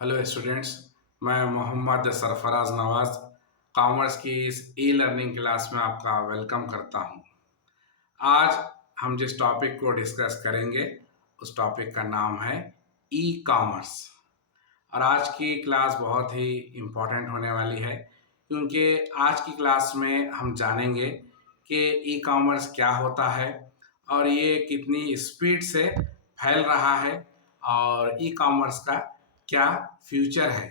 Hello students. मैं Mohammad Sarfaraz Nawaz commerce की इस ई लर्निंग क्लास में आपका वेलकम करता हूं। आज हम जिस टॉपिक को डिस्कस करेंगे उस टॉपिक का नाम है ई कॉमर्स। और आज की क्लास बहुत ही इम्पोर्टेंट होने वाली है, क्योंकि आज की क्लास में हम जानेंगे कि ई कॉमर्स क्या होता है और ये कितनी स्पीड से फैल रहा है और ई कॉमर्स का क्या फ्यूचर है।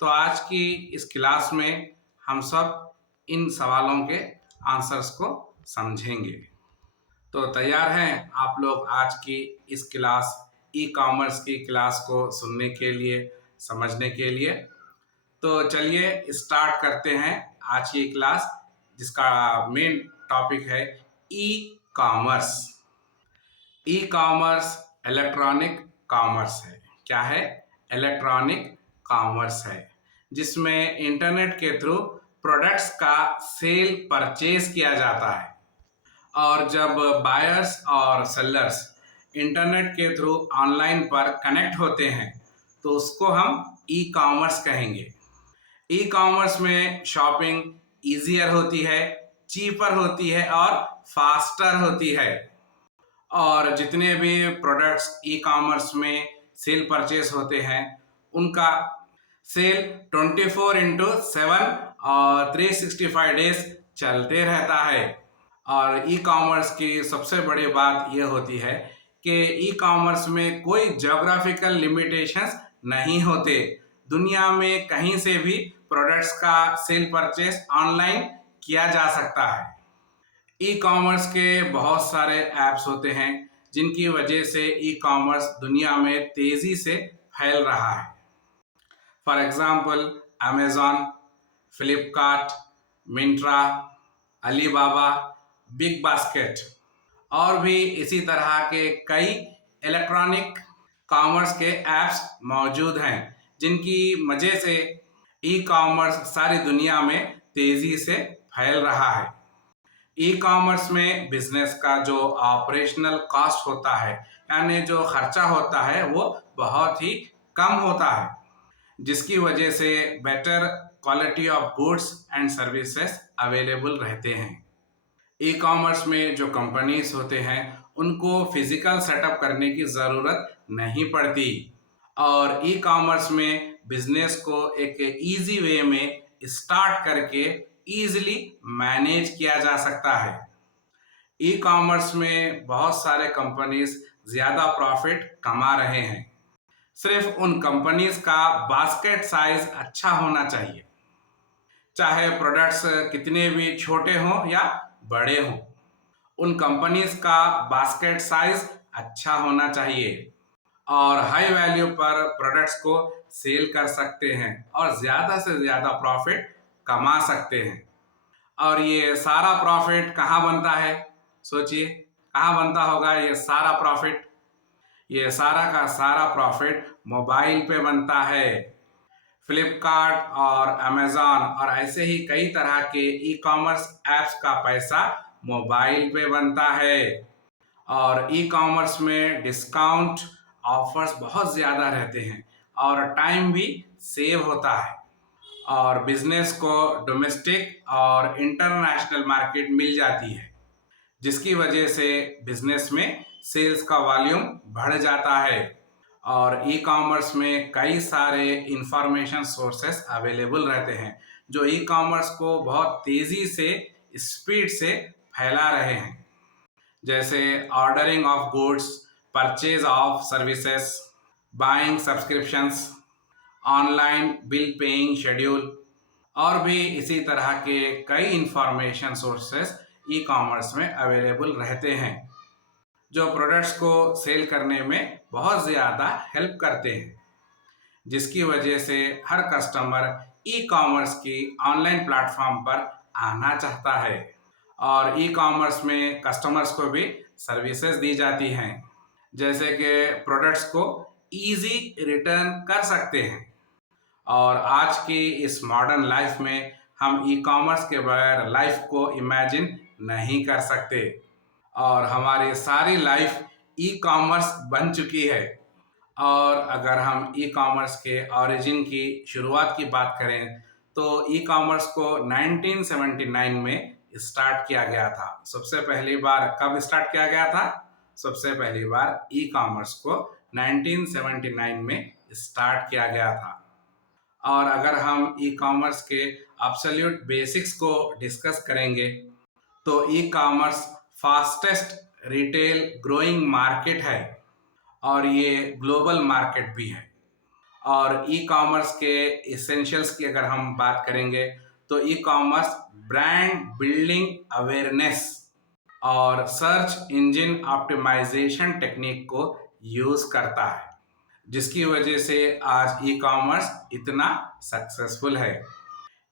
तो आज की इस क्लास में हम सब इन सवालों के आंसर्स को समझेंगे। तो तैयार हैं आप लोग आज की इस क्लास ई कॉमर्स की क्लास को सुनने के लिए, समझने के लिए? तो चलिए स्टार्ट करते हैं आज की क्लास, जिसका मेन टॉपिक है e commerce. E commerce electronic commerce है। क्या है? इलेक्ट्रॉनिक कॉमर्स है, जिसमें इंटरनेट के थ्रू प्रोडक्ट्स का सेल परचेज किया जाता है। और जब बायर्स और सेलर्स इंटरनेट के थ्रू ऑनलाइन पर कनेक्ट होते हैं तो उसको हम ई कॉमर्स कहेंगे। ई कॉमर्स में शॉपिंग ईजियर होती है, चीपर होती है और फास्टर होती है। और जितने भी प्रोडक्ट्स ई कॉमर्स में सेल परचेस होते हैं उनका सेल 24/7 और 365 डेज चलते रहता है। और ई कॉमर्स की सबसे बड़ी बात यह होती है कि ई कॉमर्स में कोई ज्योग्राफिकल लिमिटेशंस नहीं होते। दुनिया में कहीं से भी प्रोडक्ट्स का सेल परचेस ऑनलाइन किया जा सकता है। ई कॉमर्स के बहुत सारे ऐप्स होते हैं जिनकी वजह से ई कॉमर्स दुनिया में तेज़ी से फैल रहा है। For example Amazon, Flipkart, Myntra, Alibaba, big basket और भी इसी तरह के कई इलेक्ट्रॉनिक कॉमर्स के ऐप्स मौजूद हैं, जिनकी वजह से ई कॉमर्स सारी दुनिया में तेज़ी से फैल रहा है। ई कॉमर्स में बिजनेस का जो ऑपरेशनल कॉस्ट होता है, यानी जो खर्चा होता है, वो बहुत ही कम होता है, जिसकी वजह से better quality of goods and services available रहते हैं। ई कॉमर्स में जो कंपनीज होते हैं उनको फिजिकल सेटअप करने की ज़रूरत नहीं पड़ती और ई कॉमर्स में बिजनेस को एक इजी वे में स्टार्ट करके इजीली मैनेज किया जा सकता है। ई कॉमर्स में बहुत सारे कंपनीज ज़्यादा प्रॉफिट कमा रहे हैं। सिर्फ उन कंपनीज का बास्केट साइज अच्छा होना चाहिए, चाहे प्रोडक्ट्स कितने भी छोटे हों या बड़े हों। उन कंपनीज का बास्केट साइज अच्छा होना चाहिए और हाई वैल्यू पर प्रोडक्ट्स को सेल कर सकते हैं और ज़्यादा से ज़्यादा प्रॉफिट कमा सकते हैं। और ये सारा प्रॉफिट कहाँ बनता है? सोचिए, कहाँ बनता होगा ये सारा प्रॉफिट? ये सारा का सारा प्रॉफिट मोबाइल पे बनता है। फ्लिपकार्ट और अमेज़ॉन और ऐसे ही कई तरह के ई कॉमर्स ऐप्स का पैसा मोबाइल पे बनता है। और ई कॉमर्स में डिस्काउंट ऑफर्स बहुत ज़्यादा रहते हैं और टाइम भी सेव होता है और बिजनेस को डोमेस्टिक और इंटरनेशनल मार्केट मिल जाती है, जिसकी वजह से बिजनेस में सेल्स का वॉल्यूम बढ़ जाता है। और ई कॉमर्स में कई सारे इंफॉर्मेशन सोर्सेस अवेलेबल रहते हैं जो ई कॉमर्स को बहुत तेज़ी से, स्पीड से फैला रहे हैं, जैसे ordering of goods, purchase of services, buying subscriptions, online bill paying schedule और भी इसी तरह के कई इंफॉर्मेशन सोर्सेस ई कॉमर्स में अवेलेबल रहते हैं, जो प्रोडक्ट्स को सेल करने में बहुत ज़्यादा हेल्प करते हैं, जिसकी वजह से हर कस्टमर ई कॉमर्स की ऑनलाइन प्लेटफॉर्म पर आना चाहता है। और ई कॉमर्स में कस्टमर्स को भी सर्विसेज दी जाती हैं, जैसे कि प्रोडक्ट्स को इजी रिटर्न कर सकते हैं। और आज की इस मॉडर्न लाइफ में हम ई कॉमर्स के बगैर लाइफ को इमेजिन नहीं कर सकते और हमारी सारी लाइफ ई कॉमर्स बन चुकी है। और अगर हम ई कॉमर्स के ओरिजिन की शुरुआत की बात करें तो ई कॉमर्स को 1979 में स्टार्ट किया गया था। सबसे पहली बार कब स्टार्ट किया गया था? सबसे पहली बार ई कॉमर्स को 1979 में स्टार्ट किया गया था। और अगर हम ई कॉमर्स के एब्सोल्यूट बेसिक्स को डिस्कस करेंगे तो e commerce fastest retail growing market है और ये ग्लोबल मार्केट भी है। और ई कॉमर्स के इसेंशियल्स की अगर हम बात करेंगे तो e commerce brand building awareness और सर्च इंजन ऑप्टिमाइजेशन टेक्निक को यूज करता है, जिसकी वजह से आज ई कॉमर्स इतना सक्सेसफुल है।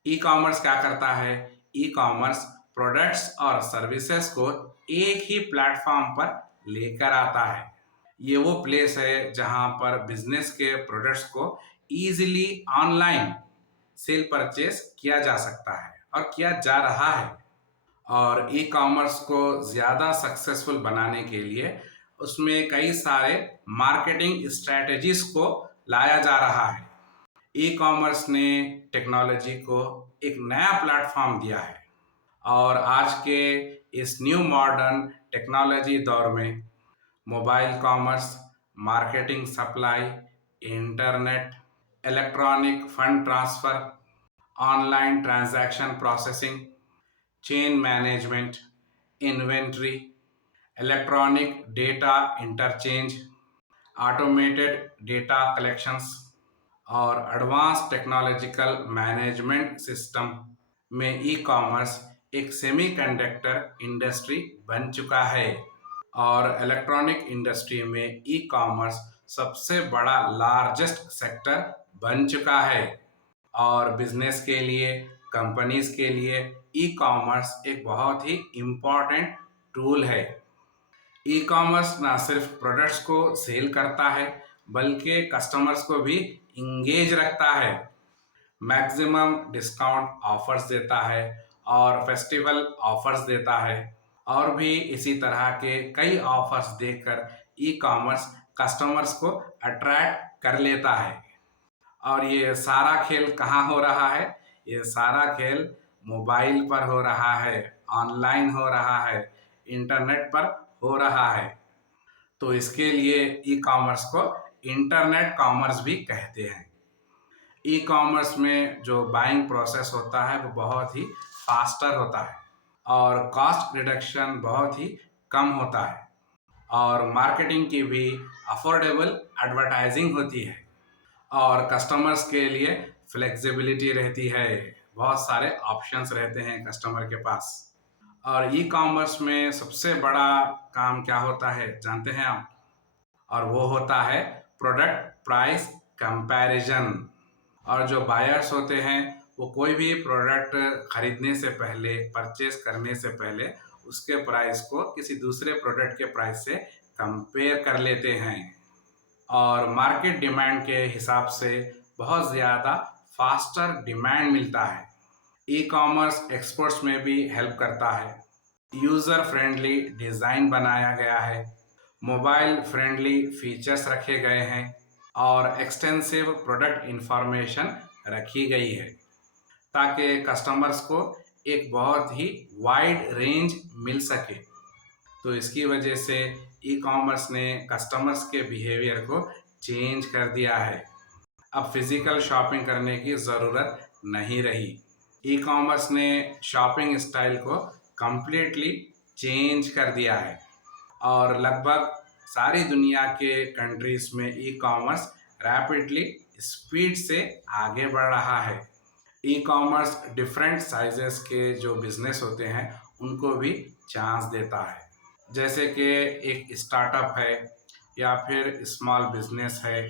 ई कॉमर्स क्या करता है? ई कॉमर्स प्रोडक्ट्स और सर्विसेज को एक ही प्लेटफॉर्म पर लेकर आता है। ये वो प्लेस है जहां पर बिजनेस के प्रोडक्ट्स को इजीली ऑनलाइन सेल परचेस किया जा सकता है और किया जा रहा है। और ई कॉमर्स को ज़्यादा सक्सेसफुल बनाने के लिए उसमें कई सारे मार्केटिंग स्ट्रेटजीज को लाया जा रहा है। ई कॉमर्स ने टेक्नोलॉजी को एक नया प्लेटफॉर्म दिया है और आज के इस न्यू मॉडर्न टेक्नोलॉजी दौर में mobile commerce, marketing supply, internet, electronic fund transfer, online transaction processing, chain management, inventory, electronic data interchange, automated data collections और एडवांस टेक्नोलॉजिकल मैनेजमेंट सिस्टम में ई कॉमर्स एक सेमीकंडक्टर इंडस्ट्री बन चुका है। और electronic industry में ई कॉमर्स सबसे बड़ा लार्जेस्ट सेक्टर बन चुका है। और बिजनेस के लिए, कंपनीज के लिए ई कॉमर्स एक बहुत ही इम्पॉर्टेंट टूल है। ई कॉमर्स ना सिर्फ प्रोडक्ट्स को सेल करता है बल्कि कस्टमर्स को भी इंगेज रखता है, मैक्सिमम डिस्काउंट ऑफर्स देता है और फेस्टिवल ऑफर्स देता है और भी इसी तरह के कई ऑफर्स देकर ई कॉमर्स कस्टमर्स को अट्रैक्ट कर लेता है। और ये सारा खेल कहाँ हो रहा है? ये सारा खेल मोबाइल पर हो रहा है, ऑनलाइन हो रहा है, इंटरनेट पर हो रहा है। तो इसके लिए ई कॉमर्स को इंटरनेट कॉमर्स भी कहते हैं। ई कॉमर्स में जो बाइंग प्रोसेस होता है वो बहुत ही फास्टर होता है और कॉस्ट रिडक्शन बहुत ही कम होता है और मार्केटिंग की भी अफोर्डेबल एडवर्टाइजिंग होती है और कस्टमर्स के लिए फ्लेक्सिबिलिटी रहती है। बहुत सारे ऑप्शंस रहते हैं कस्टमर के पास। और ई कॉमर्स में सबसे बड़ा काम क्या होता है जानते हैं आप? और वो होता है प्रोडक्ट प्राइस कंपैरिजन। और जो बायर्स होते हैं वो कोई भी प्रोडक्ट खरीदने से पहले, परचेस करने से पहले उसके प्राइस को किसी दूसरे प्रोडक्ट के प्राइस से कंपेयर कर लेते हैं और मार्केट डिमांड के हिसाब से बहुत ज़्यादा फास्टर डिमांड मिलता है। ई कॉमर्स एक्सपोर्ट्स में भी हेल्प करता है। यूज़र फ्रेंडली डिज़ाइन बनाया गया है, मोबाइल फ्रेंडली फीचर्स रखे गए हैं और एक्सटेंसिव प्रोडक्ट इंफॉर्मेशन रखी गई है ताकि कस्टमर्स को एक बहुत ही वाइड रेंज मिल सके। तो इसकी वजह से ई कॉमर्स ने कस्टमर्स के बिहेवियर को चेंज कर दिया है। अब फिज़िकल शॉपिंग करने की ज़रूरत नहीं रही। ई कॉमर्स ने शॉपिंग स्टाइल को कम्प्लीटली चेंज कर दिया है और लगभग सारी दुनिया के कंट्रीज़ में ई कॉमर्स रैपिडली स्पीड से आगे बढ़ रहा है। ई कॉमर्स डिफरेंट साइजेस के जो बिजनेस होते हैं उनको भी चांस देता है, जैसे कि एक स्टार्टअप है या फिर स्मॉल बिजनेस है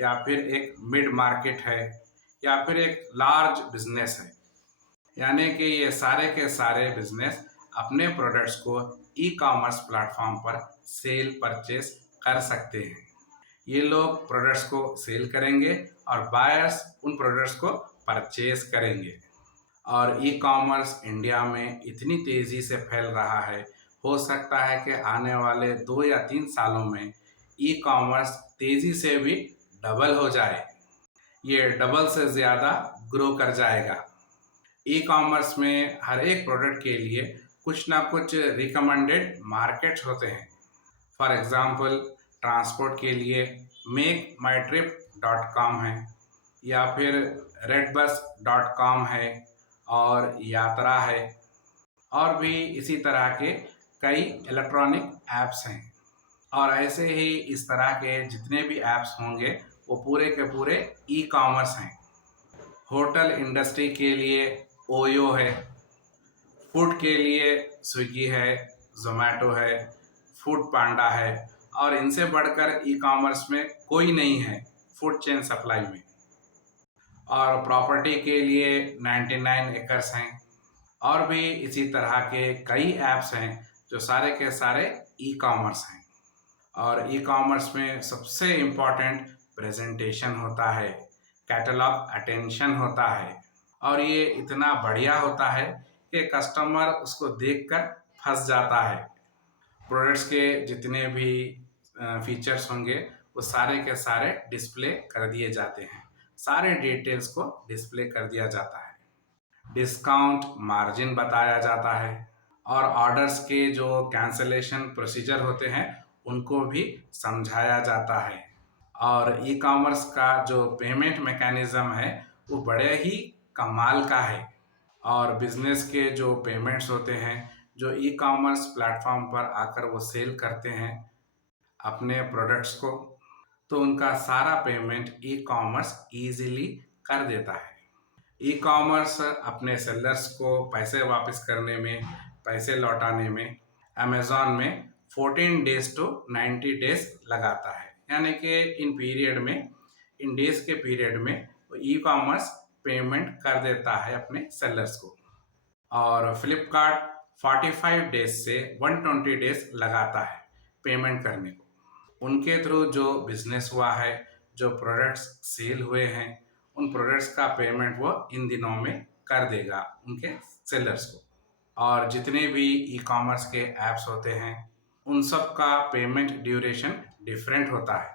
या फिर एक मिड मार्केट है या फिर एक लार्ज बिजनेस है। यानी कि ये सारे के सारे बिजनेस अपने प्रोडक्ट्स को ई कॉमर्स प्लेटफॉर्म पर सेल परचेस कर सकते हैं। ये लोग प्रोडक्ट्स को सेल करेंगे और बायर्स उन प्रोडक्ट्स को परचेस करेंगे। और ई कॉमर्स इंडिया में इतनी तेज़ी से फैल रहा है, हो सकता है कि आने वाले 2 या 3 सालों में ई कॉमर्स तेजी से भी डबल हो जाए, ये डबल से ज़्यादा ग्रो कर जाएगा। ई कॉमर्स में हर एक प्रोडक्ट के लिए कुछ ना कुछ रिकमेंडेड मार्केट्स होते हैं। फॉर एग्जांपल, ट्रांसपोर्ट के लिए मेक माई ट्रिप डॉट कॉम है, या फिर रेडबस डॉट कॉम है, और यात्रा है, और भी इसी तरह के कई इलेक्ट्रॉनिक ऐप्स हैं। और ऐसे ही इस तरह के जितने भी ऐप्स होंगे वो पूरे के पूरे ई कॉमर्स हैं। होटल इंडस्ट्री के लिए ओयो है, फूड के लिए स्विगी है, जोमेटो है, फूड पांडा है, और इनसे बढ़कर ई कॉमर्स में कोई नहीं है फूड चेन सप्लाई में। और प्रॉपर्टी के लिए 99 एकर्स हैं, और भी इसी तरह के कई ऐप्स हैं जो सारे के सारे ई कॉमर्स हैं। और ई कॉमर्स में सबसे इम्पॉर्टेंट प्रेजेंटेशन होता है, कैटलॉग अटेंशन होता है, और ये इतना बढ़िया होता है कि कस्टमर उसको देखकर फंस जाता है। प्रोडक्ट्स के जितने भी फीचर्स होंगे वो सारे के सारे डिस्प्ले कर दिए जाते हैं, सारे डिटेल्स को डिस्प्ले कर दिया जाता है, डिस्काउंट मार्जिन बताया जाता है, और ऑर्डर्स के जो कैंसलेशन प्रोसीजर होते हैं उनको भी समझाया जाता है। और ई कॉमर्स का जो पेमेंट मैकेनिज्म है वो बड़े ही कमाल का है। और बिजनेस के जो पेमेंट्स होते हैं, जो ई कॉमर्स प्लेटफॉर्म पर आकर वो सेल करते हैं अपने प्रोडक्ट्स को, तो उनका सारा पेमेंट ई कॉमर्स ईजिली कर देता है। ई कॉमर्स अपने सेलर्स को पैसे वापस करने में, पैसे लौटाने में अमेज़ॉन में 14 डेज टू 90 डेज लगाता है। यानी कि इन डेज के पीरियड में ई कॉमर्स पेमेंट कर देता है अपने सेलर्स को। और फ्लिपकार्ट 45 डेज से 120 डेज लगाता है पेमेंट करने को। उनके थ्रू जो बिजनेस हुआ है, जो प्रोडक्ट्स सेल हुए हैं, उन प्रोडक्ट्स का पेमेंट वो इन दिनों में कर देगा उनके सेलर्स को। और जितने भी ई कॉमर्स के ऐप्स होते हैं उन सब का पेमेंट ड्यूरेशन डिफरेंट होता है।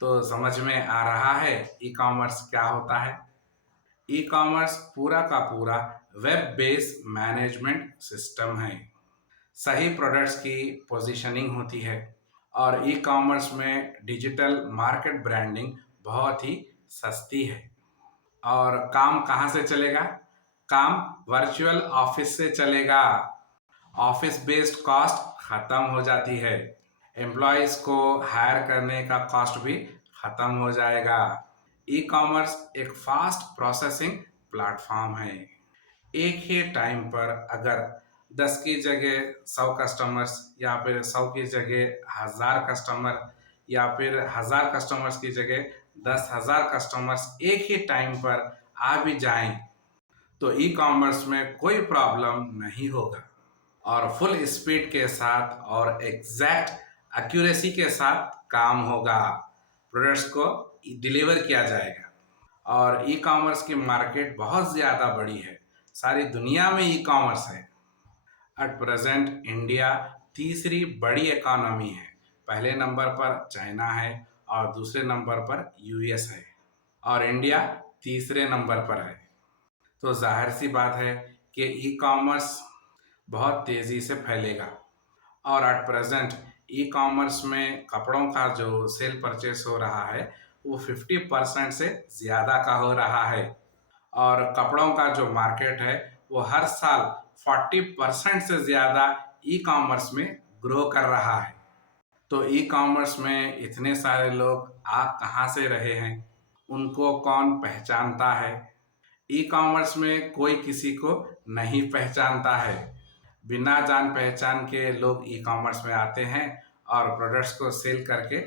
तो समझ में आ रहा है ई कॉमर्स क्या होता है। ई कॉमर्स पूरा का पूरा वेब बेस्ड मैनेजमेंट सिस्टम है। सही प्रोडक्ट्स की पोजीशनिंग होती है, और ई कॉमर्स में डिजिटल मार्केट ब्रांडिंग बहुत ही सस्ती है। और काम कहाँ से चलेगा? काम वर्चुअल ऑफिस से चलेगा। ऑफिस बेस्ड कॉस्ट ख़त्म हो जाती है, एम्प्लॉयज़ को हायर करने का कॉस्ट भी ख़त्म हो जाएगा। ई कॉमर्स एक फास्ट प्रोसेसिंग प्लेटफॉर्म है। एक ही टाइम पर अगर 10 की जगह 100 कस्टमर्स, या फिर 100 की जगह 1000 कस्टमर, या फिर 1000 कस्टमर्स की जगह 10,000 कस्टमर्स एक ही टाइम पर आ भी जाएं, तो ई कॉमर्स में कोई प्रॉब्लम नहीं होगा, और फुल स्पीड के साथ और एग्जैक्ट एक्यूरेसी के साथ काम होगा, प्रोडक्ट्स को डिलीवर किया जाएगा। और ई कॉमर्स की मार्केट बहुत ज़्यादा बड़ी है, सारी दुनिया में ई कॉमर्स है। एट प्रेजेंट इंडिया तीसरी बड़ी इकोनॉमी है। पहले नंबर पर चाइना है, और दूसरे नंबर पर यूएस है, और इंडिया तीसरे नंबर पर है। तो जाहिर सी बात है कि ई कॉमर्स बहुत तेज़ी से फैलेगा। और एट प्रेजेंट ई कॉमर्स में कपड़ों का जो सेल परचेस हो रहा है वो 50% से ज़्यादा का हो रहा है, और कपड़ों का जो मार्केट है वो हर साल 40% से ज़्यादा ई कॉमर्स में ग्रो कर रहा है। तो ई कॉमर्स में इतने सारे लोग आ कहाँ से रहे हैं, उनको कौन पहचानता है? ई कॉमर्स में कोई किसी को नहीं पहचानता है। बिना जान पहचान के लोग ई कॉमर्स में आते हैं और प्रोडक्ट्स को सेल करके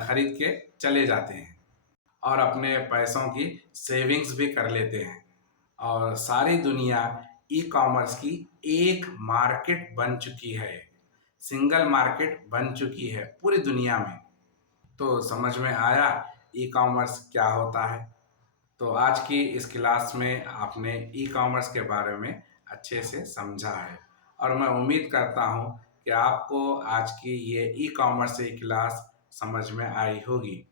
ख़रीद के चले जाते हैं, और अपने पैसों की सेविंग्स भी कर लेते हैं। और सारी दुनिया ई कॉमर्स की एक मार्केट बन चुकी है, सिंगल मार्केट बन चुकी है पूरी दुनिया में। तो समझ में आया ई कॉमर्स क्या होता है। तो आज की इस क्लास में आपने ई कॉमर्स के बारे में अच्छे से समझा है, और मैं उम्मीद करता हूँ कि आपको आज की ये ई कॉमर्स की क्लास समझ में आई होगी।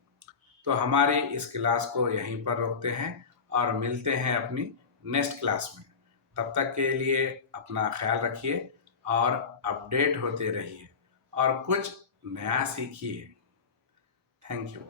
तो हमारी इस क्लास को यहीं पर रोकते हैं और मिलते हैं अपनी नेक्स्ट क्लास में। तब तक के लिए अपना ख्याल रखिए और अपडेट होते रहिए और कुछ नया सीखिए। Thank you.